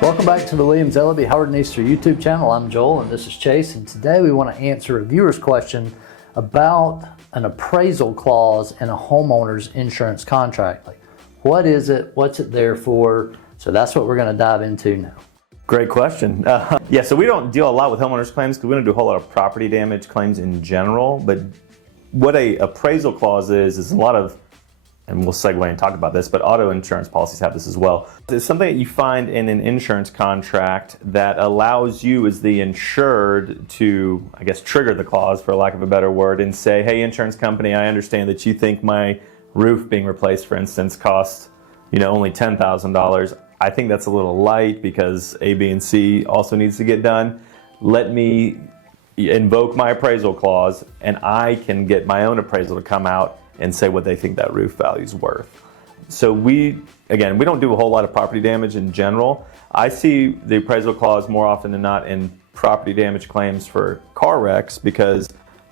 Welcome back to the Williams Elleby Howard and Easter YouTube channel. I'm Joel and this is Chase, and today we want to answer a viewer's question about an appraisal clause in a homeowner's insurance contract. Like, what is it? What's it there for? So that's what we're going to dive into now. Great question. Yeah, so we don't deal a lot with homeowners claims because we don't do a whole lot of property damage claims in general, but what a appraisal clause is a lot of, and we'll segue and talk about this, but auto insurance policies have this as well. It's something that you find in an insurance contract that allows you as the insured to, I guess, trigger the clause, for lack of a better word, and say, hey, insurance company, I understand that you think my roof being replaced, for instance, costs, only $10,000. I think that's a little light because A, B, and C also needs to get done. Let me invoke my appraisal clause and I can get my own appraisal to come out and say what they think that roof value is worth. So we don't do a whole lot of property damage in general. I see the appraisal clause more often than not in property damage claims for car wrecks because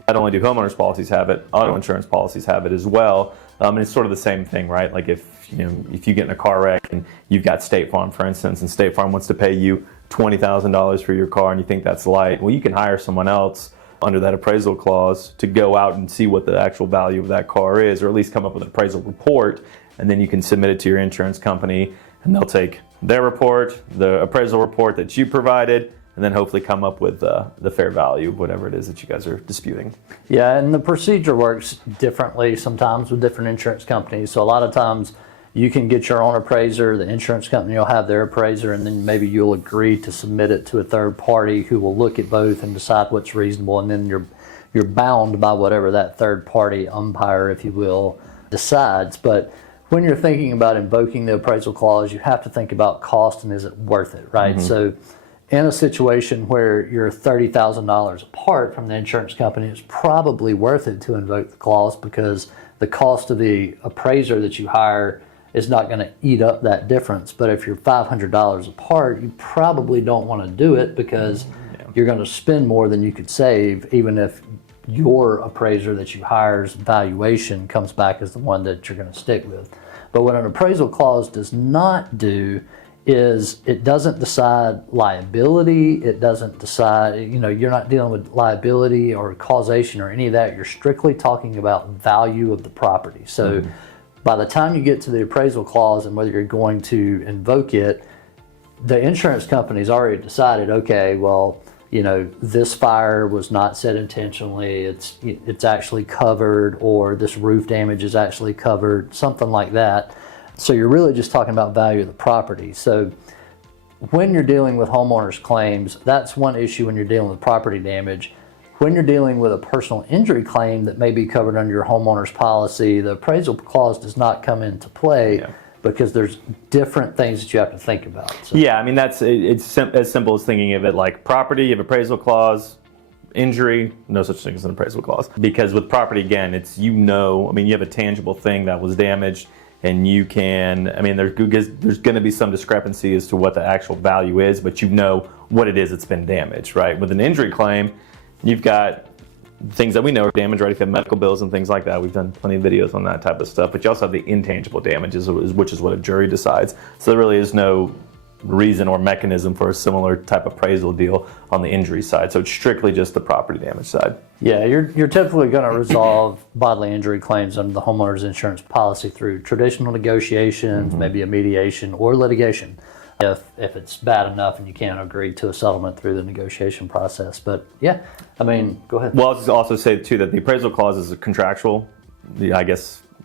not only do homeowners policies have it, auto insurance policies have it as well. And it's sort of the same thing, right? Like if you get in a car wreck and you've got State Farm, for instance, and State Farm wants to pay you $20,000 for your car and you think that's light, well, you can hire someone else under that appraisal clause to go out and see what the actual value of that car is, or at least come up with an appraisal report, and then you can submit it to your insurance company and they'll take their report, the appraisal report that you provided, and then hopefully come up with the fair value, whatever it is that you guys are disputing. Yeah, and the procedure works differently sometimes with different insurance companies. So a lot of times you can get your own appraiser, the insurance company will have their appraiser, and then maybe you'll agree to submit it to a third party who will look at both and decide what's reasonable, and then you're bound by whatever that third party umpire, if you will, decides. But when you're thinking about invoking the appraisal clause, you have to think about cost and is it worth it, right? Mm-hmm. So in a situation where you're $30,000 apart from the insurance company, it's probably worth it to invoke the clause because the cost of the appraiser that you hire is not going to eat up that difference. But if you're $500 apart, you probably don't want to do it because you're going to spend more than you could save, even if your appraiser that you hire's valuation comes back as the one that you're going to stick with. But what an appraisal clause does not do is it doesn't decide liability. It doesn't decide, you're not dealing with liability or causation or any of that. You're strictly talking about value of the property. So by the time you get to the appraisal clause and whether you're going to invoke it, the insurance company's already decided, okay, well, this fire was not set intentionally, it's actually covered, or this roof damage is actually covered, something like that. So you're really just talking about value of the property. So when you're dealing with homeowners claims, that's one issue when you're dealing with property damage. When you're dealing with a personal injury claim that may be covered under your homeowner's policy, the appraisal clause does not come into play because there's different things that you have to think about. So. Yeah, I mean, it's as simple as thinking of it like property, you have appraisal clause, injury, no such thing as an appraisal clause. Because with property, again, you have a tangible thing that was damaged, and there's going to be some discrepancy as to what the actual value is, but you know what it is that's been damaged, right? With an injury claim, you've got things that we know are damaged, right? If you have medical bills and things like that, we've done plenty of videos on that type of stuff, but you also have the intangible damages, which is what a jury decides. So there really is no reason or mechanism for a similar type of appraisal deal on the injury side. So it's strictly just the property damage side. Yeah, you're typically going to resolve bodily injury claims under the homeowner's insurance policy through traditional negotiations, maybe a mediation or litigation, if it's bad enough and you can't agree to a settlement through the negotiation process. But yeah, go ahead. Well, I'll also say too that the appraisal clause is a contractual,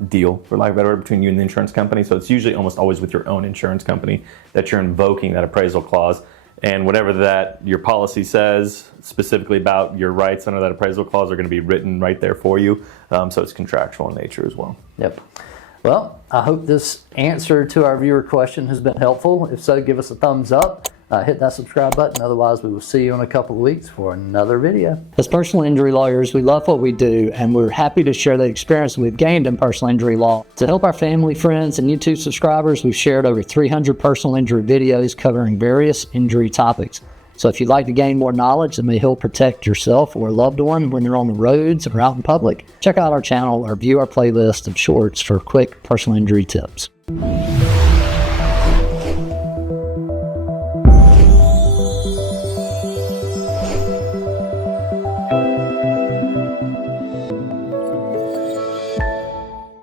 deal, for lack of a better word, between you and the insurance company. So it's usually almost always with your own insurance company that you're invoking that appraisal clause. And whatever that your policy says specifically about your rights under that appraisal clause are going to be written right there for you. So it's contractual in nature as well. Yep. Well, I hope this answer to our viewer question has been helpful. If so, give us a thumbs up. Hit that subscribe button. Otherwise, we will see you in a couple of weeks for another video. As personal injury lawyers, we love what we do, and we're happy to share the experience we've gained in personal injury law. To help our family, friends, and YouTube subscribers, we've shared over 300 personal injury videos covering various injury topics. So if you'd like to gain more knowledge that may help protect yourself or a loved one when you're on the roads or out in public, check out our channel or view our playlist of shorts for quick personal injury tips.